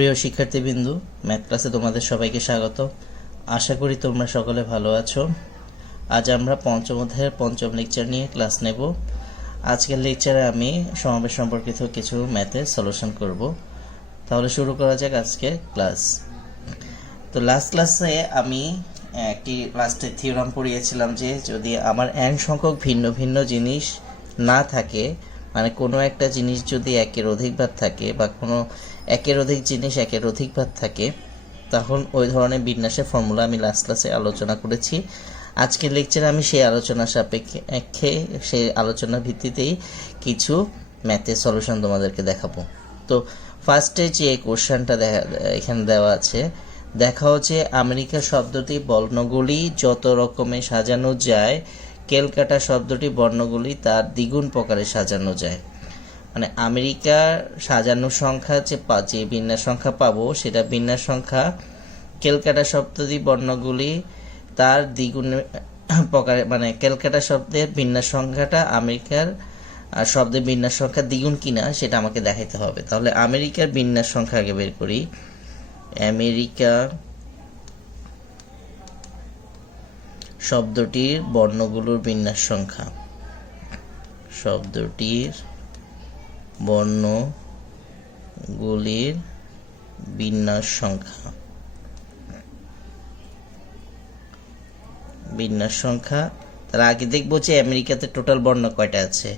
প্রিয় শিক্ষার্থীবৃন্দু, ম্যাথ ক্লাসে তোমাদের সবাইকে স্বাগত। আশা করি তোমরা সকলে ভালো আছো। আজ আমরা পঞ্চম অধ্যায়ের পঞ্চম লেকচার নিয়ে ক্লাস নেব। আজকের লেকচারে আমি সমাবেশ সম্পর্কিত কিছু ম্যাথের সলিউশন করব। তাহলে শুরু করা যাক আজকে ক্লাস। তো লাস্ট ক্লাসে আমি একটি লাস্টে থিওরাম পড়িয়েছিলাম যে যদি আমার n সংখ্যক ভিন্ন ভিন্ন জিনিস না থাকে, মানে কোনো একটা জিনিস যদি একের অধিকবার থাকে বা কোনো একের অধিক জিনিস একের অধিকবার থাকে, তখন ওই ধরনের বিন্যাসের ফর্মুলা আমি লাস্ট ক্লাসে আলোচনা করেছি। আজকের লেকচারে আমি সেই আলোচনা সাপেক্ষে সেই আলোচনার ভিত্তিতেই কিছু ম্যাথের সলিউশন তোমাদেরকে দেখাবো। তো ফার্স্টে যে কোশ্চেনটা এখানে দেওয়া আছে, দেখাও যে আমেরিকা শব্দটি বর্ণগুলি যত রকমে সাজানো যায়, কেলকাটা শব্দটি বর্ণগুলি তার দ্বিগুণ প্রকারে সাজানো যায়। মানে আমেরিকার সাজানো সংখ্যা যে বিন্যাস সংখ্যা পাবো, সেটা বিন্যাস সংখ্যা কেলকাটা শব্দটি বর্ণগুলি তার দ্বিগুণ প্রকারে, মানে কেলকাটা শব্দের বিন্যাস সংখ্যাটা আমেরিকার শব্দের বিন্যাস সংখ্যা দ্বিগুণ কিনা সেটা আমাকে দেখাইতে হবে। তাহলে আমেরিকার বিন্যাস সংখ্যা আগে বের করি। আমেরিকা শব্দটির বর্ণগুলোর বিন্যাস সংখ্যা, শব্দটির বর্ণগুলির বিন্যাস সংখ্যা, তার আগে দেখবো যে আমেরিকাতে টোটাল বর্ণ কয়টা আছে।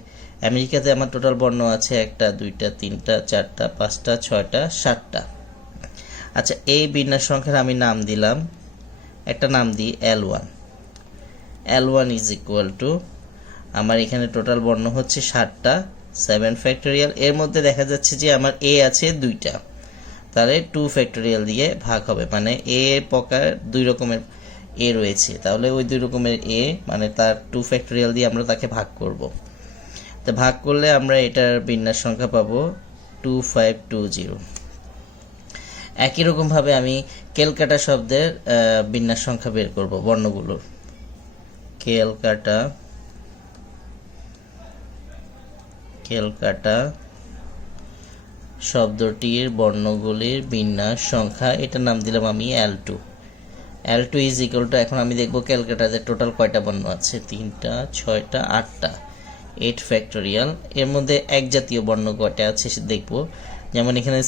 আমেরিকাতে আমার টোটাল বর্ণ আছে 1টা 2টা 3টা 4টা 5টা 6টা 7টা। আচ্ছা, এই বিন্যাস সংখ্যার আমি নাম দিলাম, একটা নাম দিই L1। L1 is equal two, আমার এখানে টোটাল বর্ণ হচ্ছে 7টা, 7 ফ্যাক্টোরিয়াল। এর মধ্যে দেখা যাচ্ছে যে আমার a আছে 2টা, তাহলে 2 ফ্যাক্টোরিয়াল দিয়ে ভাগ হবে, মানে a প্রকার 2 রকমের a রয়েছে, তাহলে ওই 2 রকমের a মানে তার 2 ফ্যাক্টোরিয়াল দিয়ে আমরা তাকে ভাগ করব। তো ভাগ করলে আমরা এটার বিন্যাস সংখ্যা পাবো 2520। একই রকম ভাবে আমি কেলকাটা শব্দের বিন্যাস সংখ্যা বের করব, বর্ণগুলোর। কেলকাটা শব্দটির বর্ণগুলির বিন্যাস সংখ্যা, এটার নাম দিলাম আমি L2 ইজ ইকুয়াল টু, এখন আমি দেখব ক্যালকাটাতে টোটাল কয়টা বর্ণ আছে, 3টা 6টা 8টা, 8 ফ্যাক্টোরিয়াল। এর মধ্যে এক জাতীয় বর্ণ কয়টা আছে দেখব, যেমন এখানে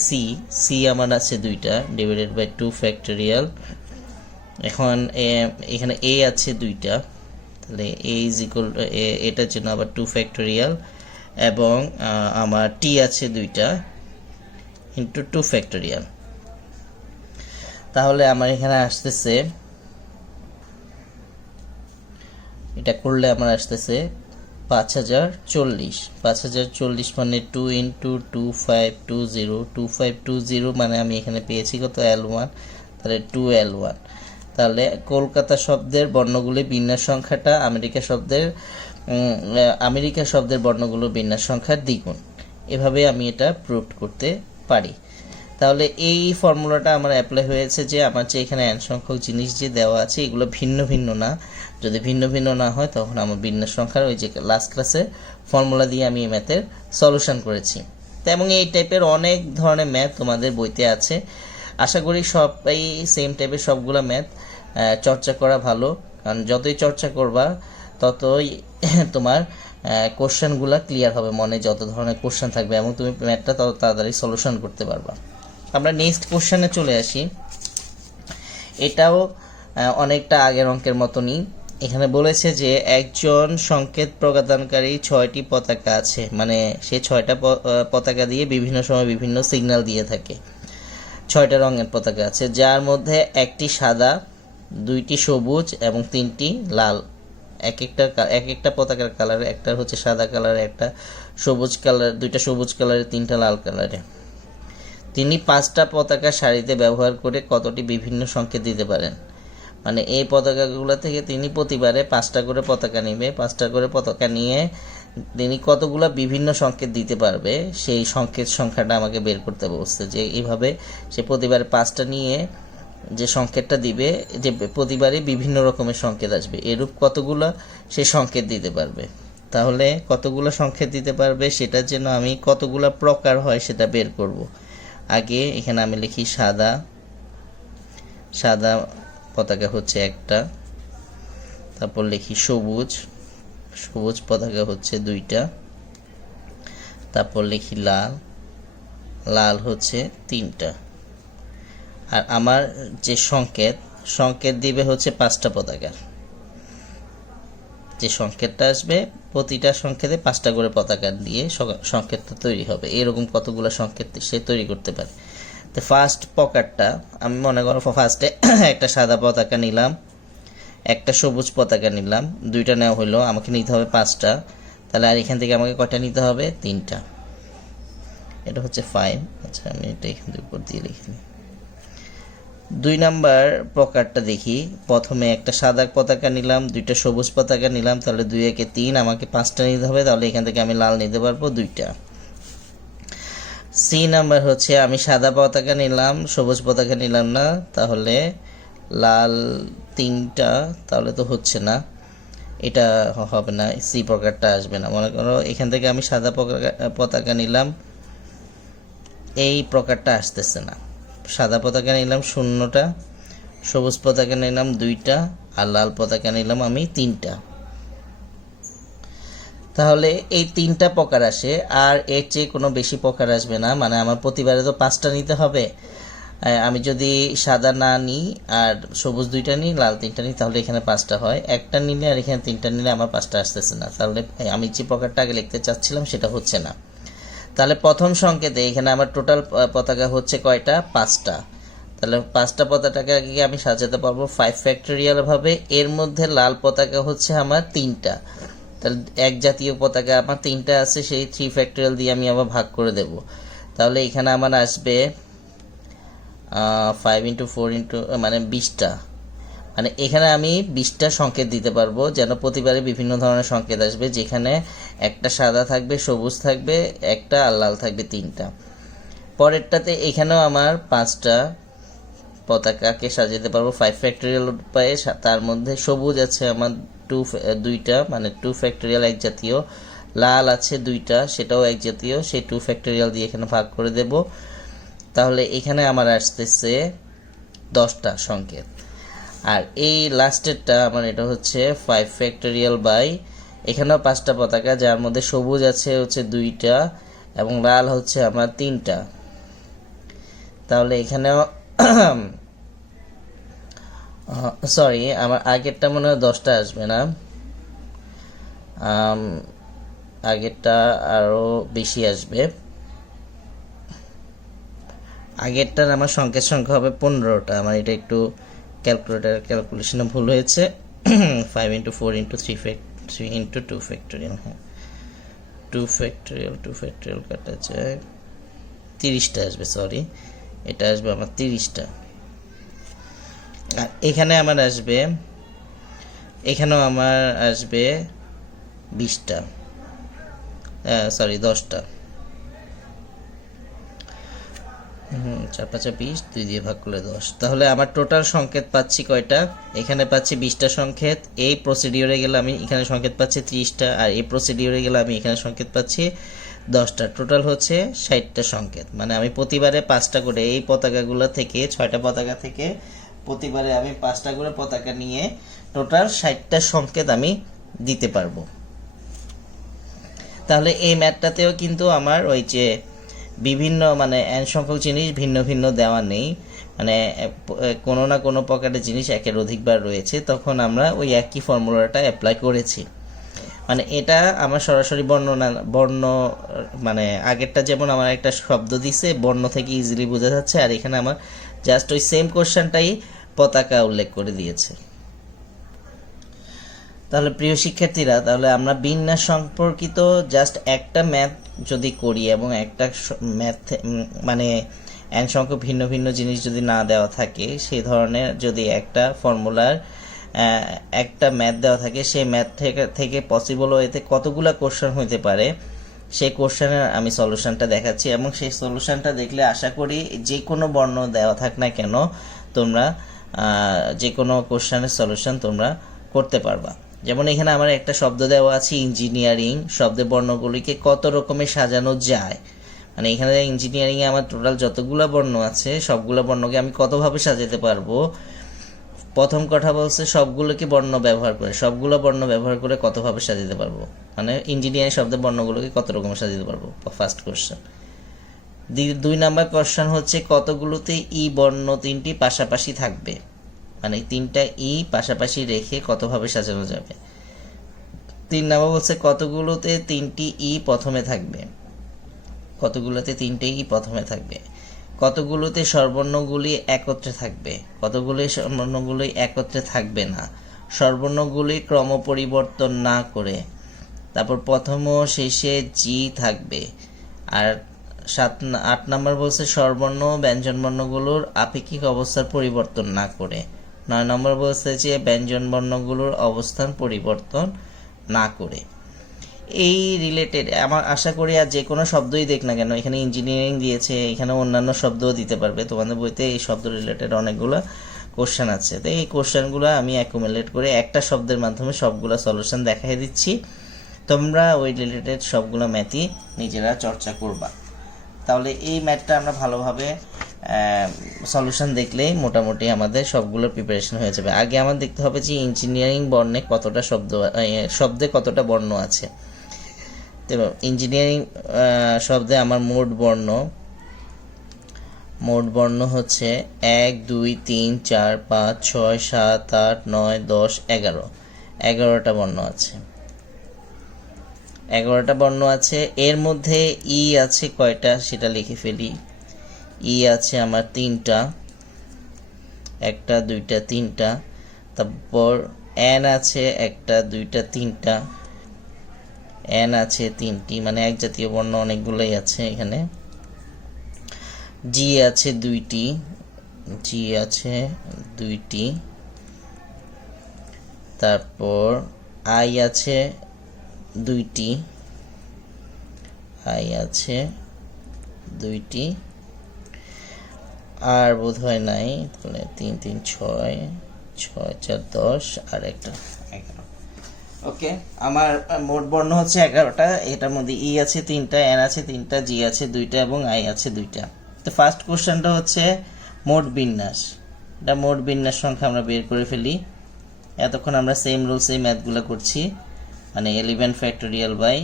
সি আমার আছে 2টা, ডিভাইডেড বাই 2 ফ্যাক্টোরিয়াল। এখন এখানে এ আছে 2টা, তাহলে এ ইজ ইকুয়াল টু, এটার জন্য আবার 2 ফ্যাক্টোরিয়াল, এবং আমার টি আছে 2টা ইন্টু 2 ফ্যাক্টোরিয়াল। তাহলে আমার এখানে আসতেছে, এটা করলে আমার আসতেছে 5040 মানে 2 ইন্টু 2520 মানে আমি এখানে পেয়েছি কত, L1, তাহলে 2L1। তাহলে কলকাতা শব্দের বর্ণগুলির বিন্যাস সংখ্যাটা আমেরিকা শব্দের বর্ণগুলোর বিন্যাস সংখ্যার দ্বিগুণ। এভাবে আমি এটা প্রুভ করতে পারি। তাহলে এই ফর্মুলাটা আমার অ্যাপ্লাই হয়েছে যে আমার যে এখানে n সংখ্যক জিনিস যে দেওয়া আছে, এগুলো ভিন্ন ভিন্ন না। যদি ভিন্ন ভিন্ন না হয়, তখন আমার বিন্যাস সংখ্যার ওই যে লাস্ট ক্লাসে ফর্মুলা দিয়ে আমি এই ম্যাথের সলিউশন করেছি। তেমন এই টাইপের অনেক ধরনের ম্যাথ তোমাদের বইতে আছে। আশা করি সবাই সেম টাইপের সবগুলো ম্যাথ চর্চা করা ভালো, কারণ যতই চর্চা করবা ততই তোমার কোশ্চেনগুলো ক্লিয়ার হবে, মনে যত ধরনের কোশ্চেন থাকবে এবং তুমি ম্যাথটা তত তাড়াতাড়ি সলিউশন করতে পারবা। আমরা নেক্সট কোশ্চেনে চলে আসি। এটাও অনেকটা আগের অঙ্কের মতনই। এখানে বলেছে যে একজন সংকেত প্রদানকারী 6টি পতাকা আছে, মানে সে 6টা পতাকা দিয়ে বিভিন্ন সময় বিভিন্ন সিগন্যাল দিয়ে থাকে। 6টা রঙের পতাকা আছে, যার মধ্যে একটি সাদা, 2টি সবুজ এবং 3টি লাল। এক একটা পতাকার কালার, একটা হচ্ছে সাদা কালার, একটা সবুজ কালার, 2টা সবুজ কালারে, 3টা লাল কালারে। তিনি 5টা পতাকা সারিতে ব্যবহার করে কতটি বিভিন্ন সংকেত দিতে পারেন। মানে এই পতাকাগুলো থেকে তিনি প্রতিবারে 5টা করে পতাকা নেবে, 5টা করে পতাকা নিয়ে তিনি কতগুলো বিভিন্ন সংকেত দিতে পারবে, সেই সংকেত সংখ্যাটা আমাকে বের করতে বলছে। যে এইভাবে সে প্রতিবারে 5টা নিয়ে যে সংকেতটা দিবে, যে প্রতিবারই বিভিন্ন রকমের সংকেত আসবে, এরূপ কতগুলো সে সংকেত দিতে পারবে। তাহলে কতগুলো সংকেত দিতে পারবে, সেটার জন্য আমি কতগুলো প্রকার হয় সেটা বের করব। আগে এখানে আমি লিখি সাদা, সাদা পতাকা হচ্ছে একটা, তারপর লিখি সবুজ, সবুজ পতাকা হচ্ছে দুইটা, তারপর লিখি লাল, লাল হচ্ছে তিনটা। আর আমার যে সংকেত, সংকেত দিবে হচ্ছে 5টা পতাকার। যে সংকেতটা আসবে প্রতিটা সংকেতে 5টা করে পতাকা দিয়ে সংকেতটা তৈরি হবে। এরকম কতগুলো সংকেত সে তৈরি করতে পারে। তো ফার্স্ট পকেটটা আমি মনে করো ফার্স্টে একটা সাদা পতাকা নিলাম, একটা সবুজ পতাকা নিলাম, দুইটা নেওয়া হলো, আমাকে নিতে হবে 5টা। তাহলে আর এখান থেকে আমাকে কয়টা নিতে হবে? 3টা। এটা হচ্ছে 5। আচ্ছা আমি এটা এখান থেকে উপর দিয়ে লিখে নিই। 2 নাম্বার পকেটটা দেখি, প্রথমে একটা সাদা পতাকা নিলাম, 2টা সবুজ পতাকা নিলাম, তাহলে 2 একে 3, আমাকে 5টা নিতে হবে, তাহলে এখান থেকে আমি লাল নিতে পারবো 2টা। সি নাম্বার হচ্ছে আমি সাদা পতাকা নিলাম, সবুজ পতাকা নিলাম না, তাহলে লাল 3টা, তাহলে তো হচ্ছে না, এটা হবে না, সি পকেটটা আসবে না। মনে করো এখান থেকে আমি সাদা পতাকা নিলাম, এই প্রকারটা আসতেছে না। সাদা পতাকা নিলাম 0টা, সবুজ পতাকা নিলাম 2টা, আর লাল পতাকা নিলাম আমি 3টা। তাহলে এই 3টা প্রকার আসে, আর এর চেয়ে কোনো বেশি প্রকার আসবে না। মানে আমার প্রতিবারে তো 5টা নিতে হবে। আমি যদি সাদা না নিই আর সবুজ 2টা নিই, লাল 3টা নিই, তাহলে এখানে 5টা হয়। একটা নিলে আর এখানে 3টা নিলে আমার 5টা আসতেছে না। তাহলে আমি যে প্রকারটা আগে লিখতে চাচ্ছিলাম সেটা হচ্ছে না। তাহলে প্রথম সংকেতে এখানে আমার টোটাল পতাকা হচ্ছে কয়টা? 5টা। তাহলে 5টা পতাকাকে আমি সাজাতে পারবো 5 ফ্যাক্টোরিয়াল ভাবে। এর মধ্যে লাল পতাকা হচ্ছে আমার 3টা। তাহলে এক জাতীয় পতাকা আমার 3টা আছে, সেই 3 ফ্যাক্টোরিয়াল দিয়ে আমি আবার ভাগ করে দেব। তাহলে এখানে আমার আসবে 5 × 4 মানে 20টা। মানে এখানে আমি 20টা সংকেত দিতে পারবো, যেন প্রতিবারে বিভিন্ন ধরনের সংকেত আসবে, যেখানে একটা সাদা থাকবে, সবুজ থাকবে একটা, আর লাল থাকবে 3টা। পরেরটাতে এখানেও আমার 5টা পতাকাকে সাজাতে পারবো 5 ফ্যাক্টোরিয়াল উপায়ে। তার মধ্যে সবুজ আছে আমার 2টা, মানে 2 ফ্যাক্টোরিয়াল এক জাতীয়, লাল আছে 2টা, সেটাও এক জাতীয়, সেই 2 ফ্যাক্টোরিয়াল দিয়ে এখানে ভাগ করে দেব। তাহলে এখানে আমার আসতেছে 10টা সংকেত। আর এই লাস্টেরটা আমার এটা হচ্ছে 5 ফ্যাক্টোরিয়াল বাই, এখানেও 5টা পতাকা, যার মধ্যে সবুজ আছে হচ্ছে 2টা এবং লাল হচ্ছে আমার 3টা। তাহলে এখানেও সরি, আমার আগেরটা মনে হয় 10টা আসবে না, আগেরটা আরো বেশি আসবে। আগেরটার আমার সংকেত সংখ্যা হবে 15টা। আমার এটা একটু ক্যালকুলেশনে ভুল হয়েছে। 5 × 4 × 3 × 2 ফ্যাক্টোরিয়াল, হ্যাঁ 2 ফ্যাক্টোরিয়াল কাটা যায় 30টা আসবে, সরি এটা আসবে আমার 30টা। আর এখানে আমার আসবে, এখানেও আমার আসবে 20টা, সরি 10টা। 4 × 5 = 20, 2 দিয়ে ভাগ করলে 10। তাহলে আমার টোটাল সংকেত পাচ্ছি কয়টা? এখানে পাচ্ছি 20টা সংকেত, এই প্রসিডিওরে গেলে আমি এখানে সংকেত পাচ্ছি 30টা, আর এই প্রসিডিওরে গেলে আমি এখানে সংকেত পাচ্ছি 10টা। টোটাল হচ্ছে 60টা সংকেত। মানে আমি প্রতিবারে 5টা করে, এই পতাকাগুলো থেকে 6টা পতাকা থেকে প্রতিবারে আমি 5টা করে পতাকা নিয়ে টোটাল 60টা সংকেত আমি দিতে পারবো। তাহলে এই ম্যাথটাতেও কিন্তু আমার ওই যে বিভিন্ন মানে n সংখ্যক জিনিস ভিন্ন ভিন্ন দেওয়া নেই, মানে কোনো না কোনো পকেটের জিনিস একের অধিকবার রয়েছে, তখন আমরা ওই একই ফর্মুলাটা অ্যাপ্লাই করেছি। মানে এটা আমার সরাসরি বর্ণ, মানে আগেরটা যেমন আমার একটা শব্দ দিছে, বর্ণ থেকে ইজিলি বোঝা যাচ্ছে, আর এখানে আমার জাস্ট ওই সেম কোশ্চেনটাই পতাকা উল্লেখ করে দিয়েছে। তাহলে প্রিয় শিক্ষার্থীরা, তাহলে আমরা বিন্যাস সম্পর্কিত জাস্ট একটা ম্যাথ যদি করি এবং একটা ম্যাথ মানে n সংখ্যক ভিন্ন ভিন্ন জিনিস যদি না দেওয়া থাকে, সেই ধরনের যদি একটা ফর্মুলার একটা ম্যাথ দেওয়া থাকে, সেই ম্যাথ থেকে পসিবল ওয়েতে কতগুলা কোশ্চেন হইতে পারে, সেই কোশ্চেনের আমি সলিউশনটা দেখাচ্ছি। এবং সেই সলিউশনটা দেখলে আশা করি যে কোনো বর্ণ দেওয়া থাক না কেন, তোমরা যে কোনো কোশ্চেনের সলিউশন তোমরা করতে পারবা। যেমন এখানে আমার একটা শব্দ দেওয়া আছে ইঞ্জিনিয়ারিং, শব্দের বর্ণগুলিকে কত রকমের সাজানো যায়, মানে এখানে ইঞ্জিনিয়ারিংয়ে আমার টোটাল যতগুলো বর্ণ আছে সবগুলো বর্ণকে আমি কতভাবে সাজাতে পারবো। প্রথম কথা বলছে সবগুলোকে বর্ণ ব্যবহার করে, সবগুলো বর্ণ ব্যবহার করে কতভাবে সাজাতে পারবো, মানে ইঞ্জিনিয়ারিং শব্দের বর্ণগুলোকে কত রকম সাজাতে পারবো, ফার্স্ট কোশ্চেন। 2 নাম্বার কোশ্চেন হচ্ছে কতগুলোতে ই বর্ণ 3টি পাশাপাশি থাকবে, মানে 3টা ই পাশাপাশি রেখে কতভাবে সাজানো যাবে। 3 নাম্বার বলছে কতগুলোতে 3টি ই প্রথমে থাকবে, কতগুলোতে 3টে ই প্রথমে থাকবে। কতগুলোতে স্বরবর্ণগুলি একত্রে থাকবে, কতগুলি স্বরবর্ণগুলি একত্রে থাকবে না। স্বরবর্ণগুলি ক্রম পরিবর্তন না করে। তারপর প্রথম ও শেষে জি থাকবে। আর 8 নাম্বার বলছে স্বরবর্ণ ব্যঞ্জনবর্ণগুলোর আপেক্ষিক অবস্থার পরিবর্তন না করে। 9 নম্বর বলছে যে ব্যঞ্জনবর্ণগুলোর অবস্থান পরিবর্তন না করে। এই রিলেটেড আমার আশা করি আর যে কোনো শব্দই দেখ না কেন, এখানে ইঞ্জিনিয়ারিং দিয়েছে, এখানে অন্যান্য শব্দও দিতে পারবে, তোমাদের বইতে এই শব্দ রিলেটেড অনেকগুলো কোশ্চেন আছে। তো এই কোশ্চেনগুলো আমি অ্যাকুমুলেট করে একটা শব্দের মাধ্যমে সবগুলো সলিউশন দেখাই দিচ্ছি, তোমরা ওই রিলেটেড সবগুলো ম্যাথই নিজেরা চর্চা করবা। তাহলে এই ম্যাথটা আমরা ভালোভাবে সলিউশন দেখলেই মোটামুটি আমাদের সবগুলো প্রিপারেশন হয়ে যাবে। আগে আমার দেখতে হবে যে ইঞ্জিনিয়ারিং বর্ণে কতটা শব্দে কতটা বর্ণ আছে। তো ইঞ্জিনিয়ারিং শব্দে আমার মোট বর্ণ হচ্ছে 1 2 3 4 5 6 7 8 9 10 11। 11টা বর্ণ আছে, 11টা বর্ণ আছে। এর মধ্যে ই আছে কয়টা সেটা লিখে ফেলি। ই আছে আমার 3টা, 1টা 2টা 3টা। তারপর এন আছে 1টা 2টা 3টা, এন আছে 3টি, মানে এক জাতীয় বর্ণ অনেকগুলোই আছে এখানে। জি আছে 2টি, জি আছে 2টি। তারপর আই আছে 2টি, আই আছে 2টি। আর বোধ হয় নাই, তাহলে 3 3 6 6 4 10 আর একটা 11। ওকে, আমার মোট বর্ণ হচ্ছে 11টা। এটার মধ্যে ই আছে 3টা, এন আছে 3টা, জি আছে 2টা এবং আই আছে 2টা। তো ফার্স্ট কোশ্চেনটা হচ্ছে মোট বিন্যাস। এটা মোট বিন্যাস সংখ্যা আমরা বের করে ফেলি। এতক্ষণ আমরা সেম রুলসে ম্যাথগুলো করছি, মানে 11 factorial by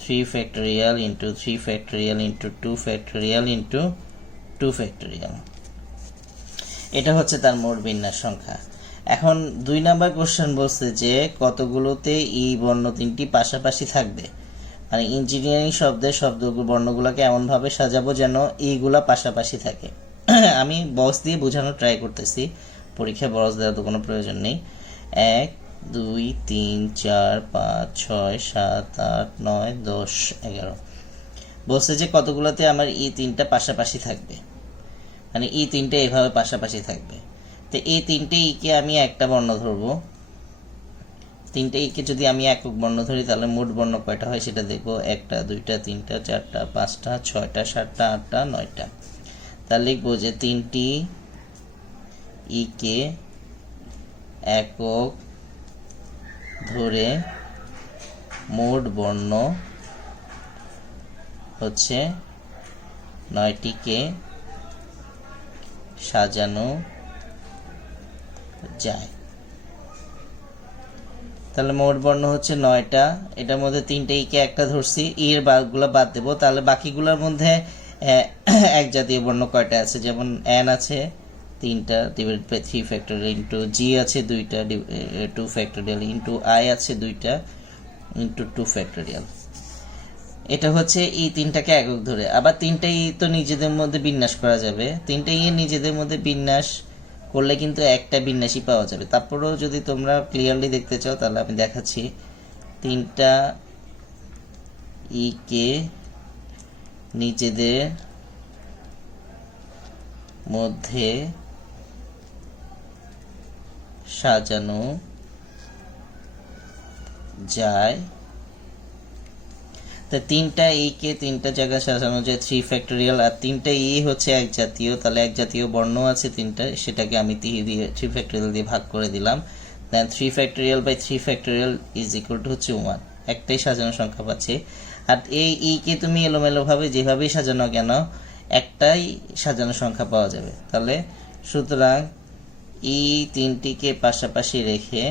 3 factorial into 3 factorial into 2 factorial into 2 factorial. এটা হচ্ছে তার মোট বিন্যাস সংখ্যা। এখন 2 নাম্বার কোশ্চেন বলছে যে কতগুলোতে ই বর্ণ 3টি পাশাপাশি থাকবে, মানে ইঞ্জিনিয়ারিং শব্দের বর্ণগুলোকে এমনভাবে সাজাবো যেন এইগুলা পাশাপাশি থাকে। আমি বক্স দিয়ে বোঝানোর ট্রাই করতেছি, পরীক্ষায় বক্স দেওয়ার তো কোনো প্রয়োজন নেই। 1 2 3 4 5 6 7 8 9 10 11 বলছে যে কতগুলোতে আমার ই 3টা পাশাপাশি থাকবে, মানে ই 3টা এইভাবে পাশাপাশি থাকবে। তো এই 3টে ইকে আমি একটা বর্ণ ধরবো। 3টে ইকে যদি আমি একক বর্ণ ধরি তাহলে মোট বর্ণ কয়টা হয় সেটা দেখবো। 1টা 2টা 3টা 4টা 5টা 6টা 7টা 8টা 9টা। তাহলে লিখবো যে 3টি ইকে একক ধরে মোট বর্ণ হচ্ছে 9টিকে সাজানো যায়। তাহলে মোট বর্ণ হচ্ছে 9টা, এটার মধ্যে 3টে ইকে একটা ধরছি, এর বাদগুলো বাদ দেবো। তাহলে বাকিগুলোর মধ্যে এক জাতীয় বর্ণ কয়টা আছে, যেমন এন আছে 3টা ডিভাইড বাই 3 ফ্যাক্টোরিয়াল ইন্টু জি আছে 2টা 2 ফ্যাক্টোরিয়াল ইন্টু আই আছে 2টা ইন্টু 2 ফ্যাক্টোরিয়াল। এটা হচ্ছে এই 3টাকে একক ধরে। আবার 3টে ই তো নিজেদের মধ্যে বিন্যাস করা যাবে, 3টে ই নিজেদের মধ্যে বিন্যাস করলে কিন্তু একটা বিন্যাসই পাওয়া যাবে। তারপরেও যদি তোমরা ক্লিয়ারলি দেখতে চাও তাহলে আমি দেখাচ্ছি। 3টা ই কে নিজেদের মধ্যে সাজানো যায়। তো 3টা ই কে 3টা জায়গায় সাজানো যায় 3 ফ্যাক্টোরিয়াল, আর 3টা ই হচ্ছে এক জাতীয়, তাহলে এক জাতীয় বর্ণ আছে 3টা, সেটাকে আমি 3 ফ্যাক্টোরিয়াল দিয়ে ভাগ করে দিলাম। Then 3 factorial by 3 factorial is equal to হচ্ছে 1, একটাই সাজানো সংখ্যা পাচ্ছি। আর এই ই কে তুমি এলোমেলোভাবে যেভাবেই সাজানো কেন একটাই সাজানো সংখ্যা পাওয়া যাবে। তাহলে সুতরাং ই তিনটিকে পাশাপাশি রেখে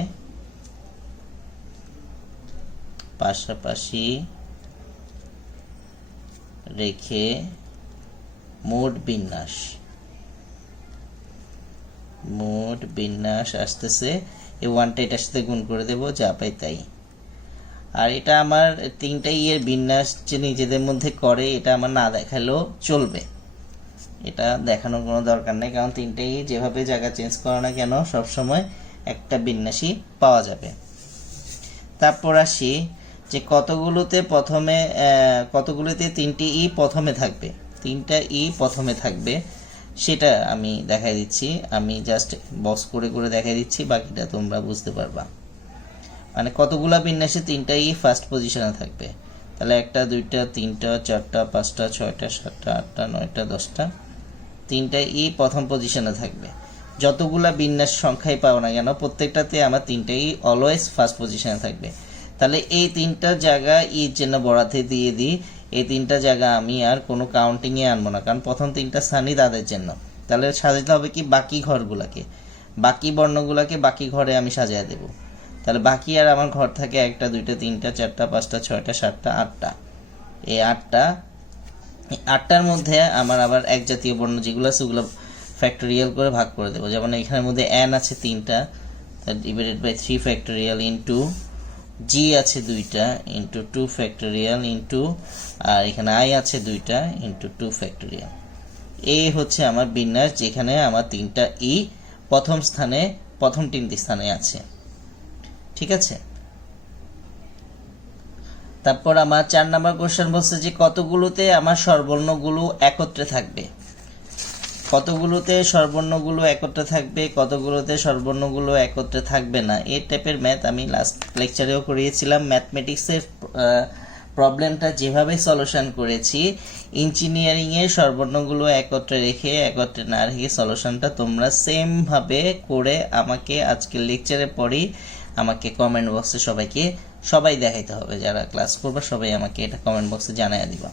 মোট বিন্যাস আসতেছে এই ওয়ানটা এটার সাথে গুণ করে দেব, যা পাই তাই। আর এটা আমার তিনটা এর বিন্যাস যে নিজেদের মধ্যে করে এটা আমার না দেখালেও চলবে, এটা দেখানোর কোনো দরকার নেই, কারণ তিনটাই যেভাবে জায়গা চেঞ্জ করো না কেন সবসময় একটা বিন্যাসই পাওয়া যাবে। তারপর আসি যে কতগুলোতে তিনটি ই প্রথমে থাকবে, তিনটা ই প্রথমে থাকবে সেটা আমি দেখাই দিচ্ছি। আমি জাস্ট বক্স করে করে দেখাই দিচ্ছি, বাকিটা তোমরা বুঝতে পারবা। মানে কতগুলা বিন্যাসে তিনটা ই ফার্স্ট পজিশনে থাকবে। তাহলে 1 2 3 4 5 6 7 8 9 10টা তিনটা ই প্রথম পজিশনে থাকবে। যতগুলা বিন্যাস সংখ্যাই পাও না কেন প্রত্যেকটাতে আমার তিনটা ই অলওয়েজ ফার্স্ট পজিশনে থাকবে। তাহলে এই তিনটা জায়গা ইর জন্য বরাদ্দে দিয়ে দিই। এই তিনটা জায়গা আমি আর কোনো কাউন্টিংয়ে আনবো না, কারণ প্রথম তিনটা স্থানই তাদের জন্য। তাহলে সাজাতে হবে কি বাকি ঘরগুলাকে, বাকি বর্ণগুলাকে বাকি ঘরে আমি সাজিয়ে দেব। তাহলে বাকি আর আমার ঘর থাকে 1 2 3 4 5 6 7 8টা। এই 8টার মধ্যে আমার আবার এক জাতীয় বর্ণ যেগুলো আছে ওগুলো ফ্যাক্টোরিয়াল করে ভাগ করে দেবো। যেমন এখানের মধ্যে n আছে 3টা, ডিভাইডেড বাই 3 ফ্যাক্টোরিয়াল ইন্টু জি আছে 2টা ইন্টু 2 ফ্যাক্টোরিয়াল ইন্টু আর এখানে আই আছে 2টা ইন্টু 2 ফ্যাক্টোরিয়াল। এই হচ্ছে আমার বিন্যাস, যেখানে আমার তিনটা ই প্রথম তিনটি স্থানে আছে। ঠিক আছে। তারপর আমার 4 নম্বর কোশ্চেন বলছে যে কতগুলোতে আমার স্বরবর্ণগুলো একত্রে থাকবে, কতগুলোতে স্বরবর্ণগুলো একত্রে থাকবে, কতগুলোতে স্বরবর্ণগুলো একত্রে থাকবে না। এই টাইপের ম্যাথ আমি লাস্ট লেকচারেও করিয়েছিলাম। ম্যাথমেটিক্সের প্রবলেমটা যেভাবে সলিউশন করেছি, ইঞ্জিনিয়ারিংয়ের স্বরবর্ণগুলো একত্রে রেখে একত্রে না রেখে সলিউশনটা তোমরা সেমভাবে করে আমাকে আজকের লেকচারের পরেই আমাকে কমেন্ট বক্সে সবাই দেখাইতে হবে। যারা ক্লাস করবে সবাই আমাকে এটা কমেন্ট বক্সে জানিয়ে দিবা।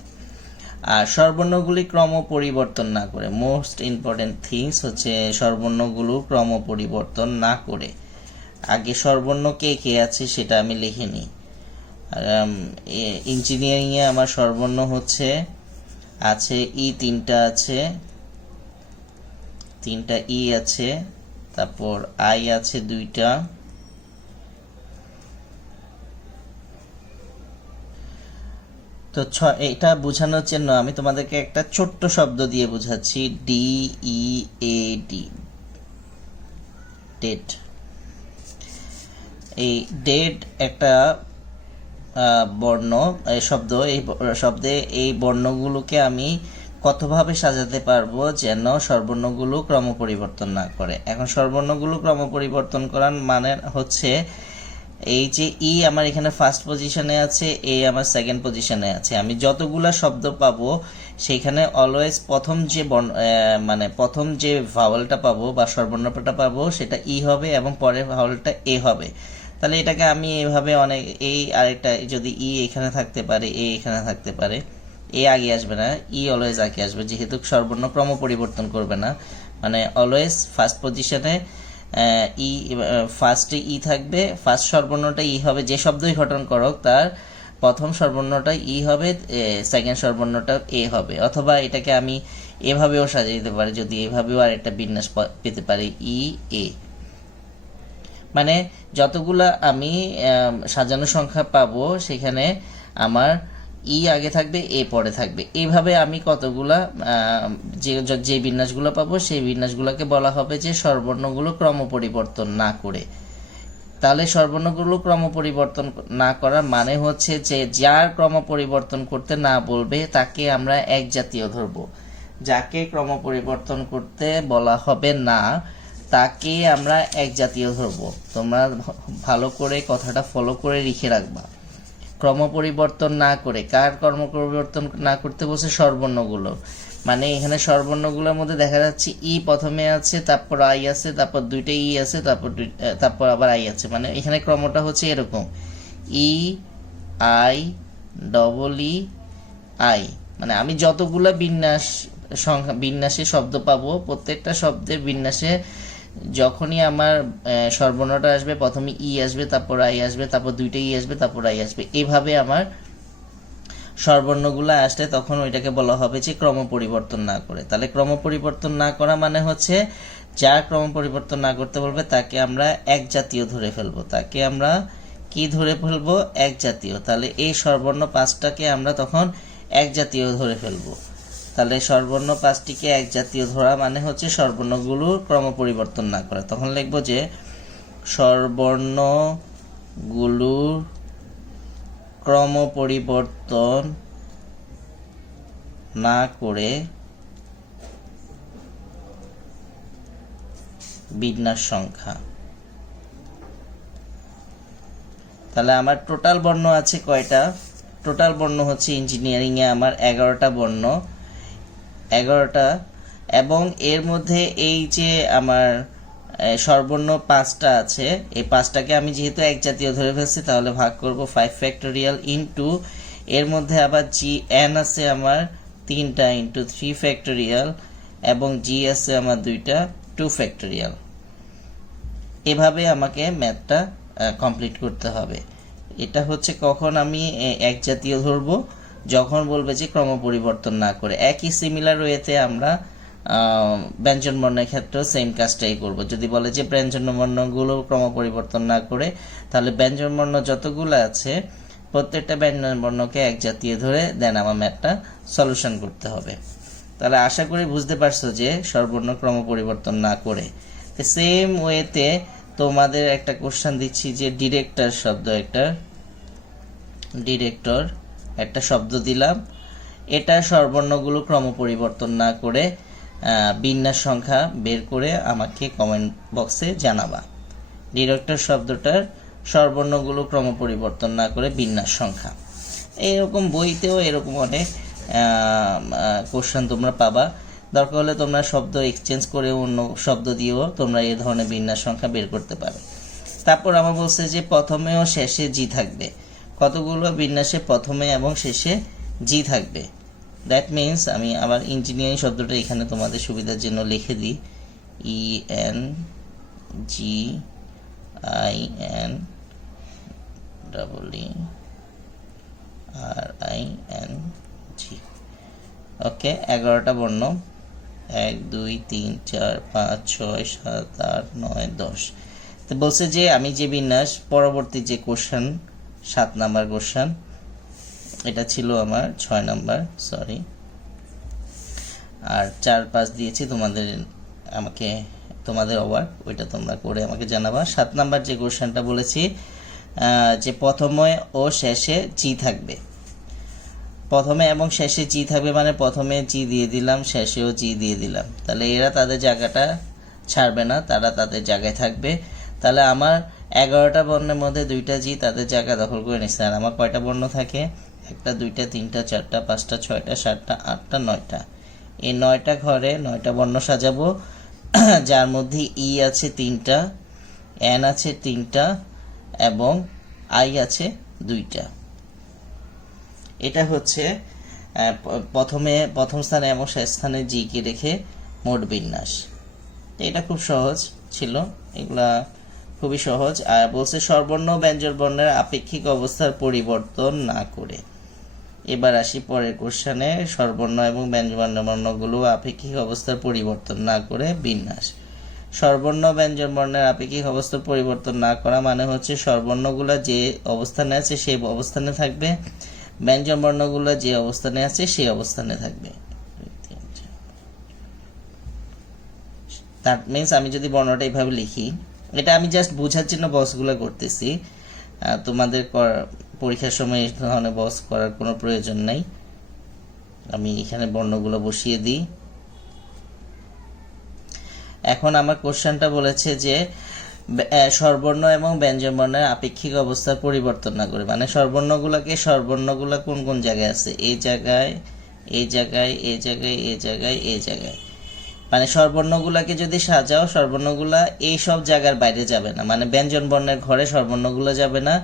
আর স্বরবর্ণগুলি ক্রম পরিবর্তন না করে, মোস্ট ইম্পর্টেন্ট থিংস হচ্ছে স্বরবর্ণগুলো ক্রম পরিবর্তন না করে আগে স্বরবর্ণ কে আছে সেটা আমি লিখে নিই। ইঞ্জিনিয়ারিংয়ে আমার স্বরবর্ণ আছে ই তিনটা ই আছে, তারপর আই আছে 2টা, তো এটা বোঝানোর জন্য আমি তোমাদেরকে একটা ছোট্ট শব্দ দিয়ে বোঝাচ্ছি, DEAD, ডেড। এই ডেড একটা বর্ণ শব্দ। এই শব্দে এই বর্ণগুলোকে আমি কতভাবে সাজাতে পারবো যেন স্বরবর্ণগুলো ক্রম পরিবর্তন না করে। এখন স্বরবর্ণগুলো ক্রম পরিবর্তন করার মানে হচ্ছে এই যে ই আমার এখানে ফার্স্ট পজিশনে আছে, এ আমার সেকেন্ড পজিশনে আছে। আমি যতগুলা শব্দ পাবো সেখানে অলওয়েজ প্রথম যে ভাওয়েলটা পাবো বা স্বরবর্ণটা পাবো সেটা ই হবে এবং পরের ভাওয়েলটা এ হবে। তাহলে এটাকে আমি এভাবে এই আরেকটা যদি ই এখানে থাকতে পারে, এ এখানে থাকতে পারে, এ আগে আসবে না, ই অলওয়েজ আগে আসবে, যেহেতু স্বরবর্ণ ক্রম পরিবর্তন করবে না। মানে অলওয়েজ ফার্স্ট পজিশনে ফার্স্টে ই থাকবে, ফার্স্ট স্বরবর্ণটা ই হবে, যে শব্দই গঠন করুক তার প্রথম স্বরবর্ণটা ই হবে, সেকেন্ড স্বরবর্ণটা এ হবে। অথবা এটাকে আমি এভাবেও সাজিয়ে দিতে পারি, যদি এভাবেও আরেকটা বিন্যাস পেতে পারি ই এ। মানে যতগুলা আমি সাজানো সংখ্যা পাবো সেখানে আমার ই আগে থাকবে, এ পরে থাকবে। এইভাবে আমি কতগুলা যে বিন্যাসগুলো পাবো সেই বিন্যাসগুলোকে বলা হবে যে স্বরবর্ণগুলো ক্রম পরিবর্তন না করে। তাহলে স্বরবর্ণগুলো ক্রম পরিবর্তন না করার মানে হচ্ছে যে যার ক্রম পরিবর্তন করতে না বলবে তাকে আমরা এক জাতীয় ধরবো, যাকে ক্রম পরিবর্তন করতে বলা হবে না তাকে আমরা এক জাতীয় ধরবো। তোমরা ভালো করে কথাটা ফলো করে লিখে রাখবা। ক্রম পরিবর্তন না করে, কার ক্রম পরিবর্তন না করতে বলছে? স্বরবর্ণগুলো। মানে এখানে স্বরবর্ণগুলোর মধ্যে দেখা যাচ্ছে ই প্রথমে আছে, তারপর আই আছে, তারপর 2টা ই আছে, তারপর আবার আই আছে। মানে এখানে ক্রমটা হচ্ছে এরকম E I double E I, মানে আমি যতগুলা বিন্যাসে শব্দ পাবো প্রত্যেকটা শব্দের বিন্যাসে যখনই আমার স্বরবর্ণটা আসবে প্রথমে ই আসবে, তারপর আই আসবে, তারপর দুইটা ই আসবে, তারপর আই আসবে, এভাবে আমার স্বরবর্ণগুলো আসলে তখন ওইটাকে বলা হবে যে ক্রম পরিবর্তন না করে। তাহলে ক্রম পরিবর্তন না করা মানে হচ্ছে যার ক্রম পরিবর্তন না করতে বলবে তাকে আমরা এক জাতীয় ধরে ফেলবো, তাকে আমরা কি ধরে ফেলবো? এক জাতীয়। তাহলে এই স্বরবর্ণ 5টাকে আমরা তখন এক জাতীয় ধরে ফেলবো। তাহলে স্বরবর্ণ 5টিকে এক জাতীয় ধরা মানে হচ্ছে স্বরবর্ণগুলোর ক্রম পরিবর্তন না করা। তখন লিখবো যে স্বরবর্ণগুলোর ক্রম পরিবর্তন না করে বিন্যাস সংখ্যা। তাহলে আমার টোটাল বর্ণ আছে কয়টা? টোটাল বর্ণ হচ্ছে ইঞ্জিনিয়ারিংয়ে আমার 11টা বর্ণ, 11টা, এবং এর মধ্যে এই যে আমার স্বরবর্ণ 5টা আছে, এই 5টাকে আমি যেহেতু এক জাতীয় ধরে ফেলছি তাহলে ভাগ করব 5 ফ্যাক্টোরিয়াল ইনটু এর মধ্যে আবার জি এন আছে আমার 3টা ইনটু 3 ফ্যাক্টোরিয়াল এবং জি আছে আমার 2টা 2 ফ্যাক্টোরিয়াল। এভাবে আমাকে ম্যাথটা কমপ্লিট করতে হবে। এটা হচ্ছে কখন আমি এক জাতীয় ধরবো? যখন বলবে যে ক্রম পরিবর্তন না করে। একই সিমিলার ওয়েতে আমরা ব্যঞ্জন বর্ণের ক্ষেত্রেও সেম কাজটাই করব। যদি বলে যে ব্যঞ্জন বর্ণগুলো ক্রম পরিবর্তন না করে, তাহলে ব্যঞ্জন বর্ণ যতগুলো আছে প্রত্যেকটা ব্যঞ্জন বর্ণকে এক জাতীয় ধরে দেন আমার ম্যাথটা সলিউশন করতে হবে। তাহলে আশা করি বুঝতে পারছো যে স্বরবর্ণ ক্রম পরিবর্তন না করে। সেম ওয়েতে তোমাদের একটা কোশ্চেন দিচ্ছি যে ডিরেক্টর শব্দ, একটা শব্দ দিলাম, এটা স্বরবর্ণগুলো ক্রম পরিবর্তন না করে বিন্যাস সংখ্যা বের করে আমাকে কমেন্ট বক্সে জানাবা। ডিরেক্টর শব্দটার স্বরবর্ণগুলো ক্রম পরিবর্তন না করে বিন্যাস সংখ্যা। এরকম বইতেও এরকম অনেক কোশ্চেন তোমরা পাবা। দরকার হলে তোমরা শব্দ এক্সচেঞ্জ করে অন্য শব্দ দিয়েও তোমরা এই ধরনের বিন্যাস সংখ্যা বের করতে পারো। তারপর আমার বলছে যে প্রথমে ও শেষে জি থাকবে। কতগুলো বিন্যাসে প্রথমে এবং শেষে জি থাকবে? দ্যাট মিন্স আমি আবার ইঞ্জিনিয়ারিং শব্দটা এখানে তোমাদের সুবিধার জন্য লিখে দিই, ENGINRING। ওকে, 11টা বর্ণ, 1 2 3 4 5 6 7 8 9 10। তো বলছে যে আমি যে বিন্যাস, পরবর্তী যে কোশ্চেন 7 নাম্বার কোশ্চেন, এটা ছিল আমার 6 নাম্বার, সরি, আর 4 5 দিয়েছি তোমাদের ওয়ার্ক, ওইটা তোমরা করে আমাকে জানাবা। 7 নাম্বার যে কোশ্চেনটা বলেছি যে প্রথমে ও শেষে জি থাকবে। প্রথমে এবং শেষে জি থাকবে মানে প্রথমে জি দিয়ে দিলাম, শেষেও জি দিয়ে দিলাম। তাহলে এরা তাদের জায়গাটা ছাড়বে না, তারা তাদের জায়গায় থাকবে। তাহলে আমার 11টা বর্ণের মধ্যে 2টা জি তাদের জায়গা দখল করে নিচ্ছে। আর আমার কয়টা বর্ণ থাকে? 1টা 2টা 3টা 4টা 5টা 6টা 7টা 8টা 9টা। এই 9টা ঘরে 9টা বর্ণ সাজাবো, যার মধ্যে ই আছে 3টা, এন আছে 3টা এবং আই আছে 2টা। এটা হচ্ছে প্রথম স্থানে এবং শেষ স্থানে জি কে রেখে মোট বিন্যাস। এটা খুব সহজ ছিল, এগুলা খুবই সহজ। আর বলছে স্বরবর্ণ ব্যঞ্জন বর্ণের আপেক্ষিক অবস্থার পরিবর্তন না করে। এবার আসি পরের কোশ্চেনে, স্বরবর্ণ এবং ব্যঞ্জন বর্ণগুলো আপেক্ষিক অবস্থার পরিবর্তন না করে বিন্যাস। স্বরবর্ণ ব্যঞ্জন বর্ণের আপেক্ষিক অবস্থার পরিবর্তন না করা মানে হচ্ছে স্বরবর্ণগুলো যে অবস্থানে আছে সেই অবস্থানে থাকবে, ব্যঞ্জন বর্ণগুলো যে অবস্থানে আছে সেই অবস্থানে থাকবে। দ্যাট মিন্স আমি যদি বর্ণটা এইভাবে লিখি, এটা আমি জাস্ট বোঝার জন্য বক্সগুলো করতেছি, তোমাদের পরীক্ষার সময় এই ধরনের বক্স করার কোনো প্রয়োজন নাই। আমি এখানে বর্ণগুলো বসিয়ে দিই। এখন আমার কোশ্চেনটা বলেছে যে স্বরবর্ণ এবং ব্যঞ্জন বর্ণের আপেক্ষিক অবস্থার পরিবর্তন না করে, মানে স্বরবর্ণগুলো কোন কোন জায়গায় আছে? এই জায়গায়, এই জায়গায়, এই জায়গায়, এই জায়গায়, এই জায়গায়। মানে স্বরবর্ণগুলোকে যদি সাজাও, স্বরবর্ণগুলো এই সব জায়গার বাইরে যাবে না, মানে ব্যঞ্জন বর্ণের ঘরে স্বরবর্ণগুলো যাবে না,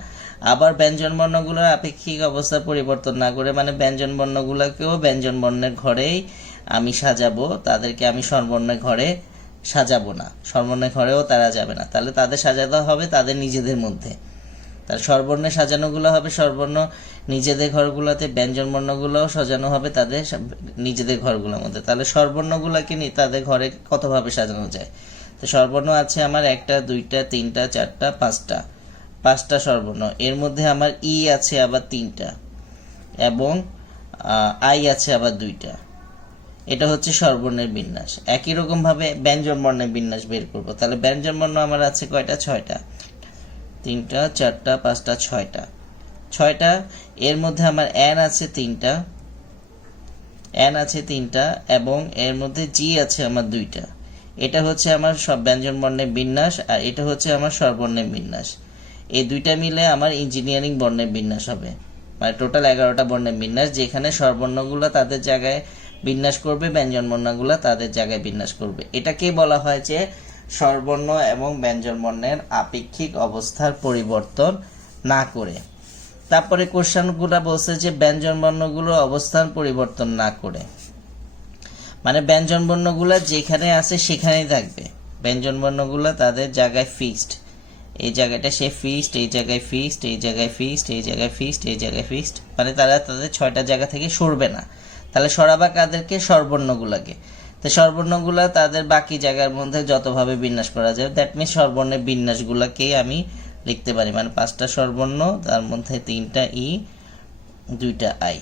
আবার ব্যঞ্জন বর্ণগুলোর আপেক্ষিক অবস্থার পরিবর্তন না করে, মানে ব্যঞ্জন বর্ণগুলোকেও ব্যঞ্জন বর্ণের ঘরেই আমি সাজাবো, তাদেরকে আমি স্বরবর্ণের ঘরে সাজাবো না, স্বরবর্ণের ঘরেও তারা যাবে না। তাহলে তাদের সাজাতে হবে তাদের নিজেদের মধ্যে। তার স্বরবর্ণে সাজানোগুলো হবে স্বরবর্ণ নিজেদের ঘরগুলোতে, ব্যঞ্জন বর্ণগুলোও সাজানো হবে তাদের নিজেদের ঘরগুলোর মধ্যে। তাহলে স্বরবর্ণগুলোকে তাদের ঘরে কতভাবে সাজানো যায়? তো স্বরবর্ণ আছে আমার 1টা 2টা 3টা 4টা 5টা স্বরবর্ণ। এর মধ্যে আমার ই আছে আবার 3টা এবং আই আছে আবার 2টা। এটা হচ্ছে স্বরবর্ণের বিন্যাস। একই রকম ভাবে ব্যঞ্জন বর্ণের বিন্যাস বের করব। তাহলে ব্যঞ্জন বর্ণ আমার আছে কয়টা? 6টা। 3টা 4টা 5টা 6টা। এর মধ্যে আমার এন আছে 3টা এবং এর মধ্যে জি আছে আমার 2টা। এটা হচ্ছে আমার সব ব্যঞ্জন বর্ণের বিন্যাস আর এটা হচ্ছে আমার স্বরবর্ণের বিন্যাস। এই দুইটা মিলে আমার ইঞ্জিনিয়ারিং বর্ণের বিন্যাস হবে, মানে টোটাল 11টা বর্ণের বিন্যাস, যেখানে স্বরবর্ণগুলো তাদের জায়গায় বিন্যাস করবে, ব্যঞ্জন বর্ণগুলো তাদের জায়গায় বিন্যাস করবে। এটাকেই বলা হয় যে স্বরবর্ণ এবং ব্যঞ্জন বর্ণের আপেক্ষিক অবস্থার পরিবর্তন না করে। তারপরে কোশ্চেনগুলো বলছে যে ব্যঞ্জন বর্ণগুলোর অবস্থান পরিবর্তন না করে, মানে ব্যঞ্জন বর্ণগুলো যেখানে আছে সেখানেই থাকবে। ব্যঞ্জন বর্ণগুলো তাদের জায়গায় ফিক্সড, এই জায়গাটা সে ফিক্সড, এই জায়গায় ফিক্সড, এই জায়গায় ফিক্সড, এই জায়গায় ফিক্সড, এই জায়গায় ফিক্সড, মানে তারা তাদের 6টা জায়গা থেকে সরবে না। তাহলে সরাবা কাদেরকে? স্বরবর্ণগুলোকে। তো স্বরবর্ণগুলো তাদের বাকি জায়গার মধ্যে যতভাবে বিন্যাস করা যায়, দ্যাট মিনস স্বরবর্ণের বিন্যাসগুলোকেই আমি লিখতে পারি, মানে 5টা স্বরবর্ণ, তার মধ্যে 3টা ই 2টা আই।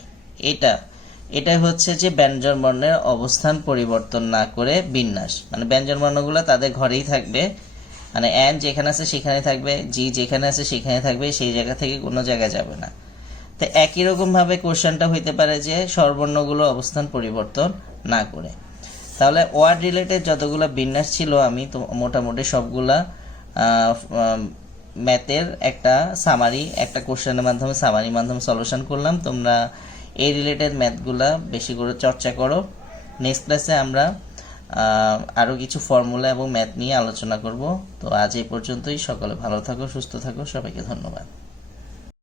এটাই হচ্ছে যে ব্যঞ্জন বর্ণের অবস্থান পরিবর্তন না করে বিন্যাস, মানে ব্যঞ্জন বর্ণগুলো তাদের ঘরেই থাকবে, মানে এন যেখানে আছে সেখানে থাকবে, জি যেখানে আছে সেখানে থাকবে, সেই জায়গা থেকে কোনো জায়গায় যাবে না। তো একই রকম ভাবে কোশ্চেনটা হইতে পারে যে স্বরবর্ণগুলো অবস্থান পরিবর্তন না করে। তাহলে ওয়ার্ড রিলেটেড যতগুলো বিন্যাস ছিল আমি তো মোটামুটি সবগুলা ম্যাথের একটা সামারি, একটা কোশ্চেনের মাধ্যমে সামারির মাধ্যমে সলিউশন করলাম। তোমরা এই রিলেটেড ম্যাথগুলা বেশি করে চর্চা করো। নেক্সট ক্লাসে আমরা আরও কিছু ফর্মুলা এবং ম্যাথ নিয়ে আলোচনা করব। তো আজ এই পর্যন্তই। সকলে ভালো থাকো, সুস্থ থাকো, সবাইকে ধন্যবাদ।